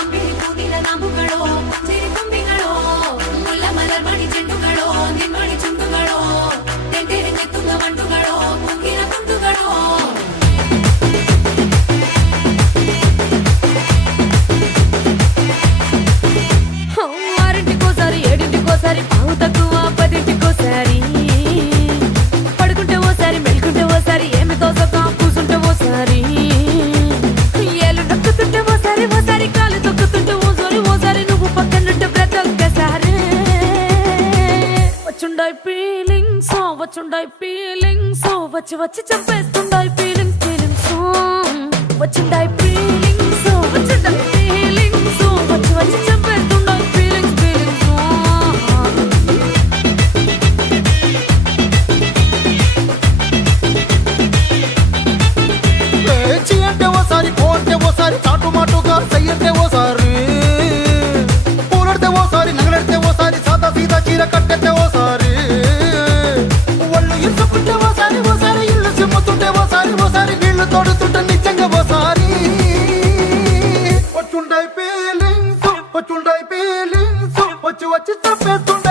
ಅಂಬಿರಿ ಪೂನಿನ ನಾಮುಗಳು ಸಿರಿ ತುಂಬಿಗಳು ಮುಲ್ಲ ಮಲರ್ ಮಣಿ ಚೆಂಡುಗಳು ನಿಮ್ಮಣಿ ಚುಂಡುಗಳು ತೆಂಟೆರೆ ನೆತ್ತುಗ ಮಂಡುಗಳು ಕುಂಗಿನ ಕುಂದುಗಳು ఆరింటికోసారి ఏడింటికోసారి పావు తక్కువ పదింటికోసారి పడుకుంటే ఓసారి మెలుకుంటే ఓసారి ఏమి తోసక కూసుంటే ఓసారి ఏలు నొక్కుతుంటే ఓసారి ఓసారి కాలు తొక్కుతుంటే ఓసారి నువ్వు పక్కనుంటే బ్రతొక్కసారి వచ్చుండాయి ఫీలింగ్స్ వచ్చి వచ్చి చంపేస్తుండాయి ఫీలింగ్స్ వచ్చిండాయి ఫీలింగ్స్ వచ్చి వచ్చి చంపేస్తుండాయి చాటు మాటుగా సయ్యంటే ఓసారి పూలడితే ఓసారి నగలడితే ఓసారి సాదా సీదా చీర కట్టెతే ఓసారి ఒళ్ళు ఇరుసుకుంటే ఓసారి ఇల్లు సిమ్ముతుంటే ఓసారి నీళ్లు తోడుతుంటే నిజంగా ఓసారి వచ్చుండాయి ఫీలింగ్స్ వచ్చి వచ్చి తప్పేస్తుండే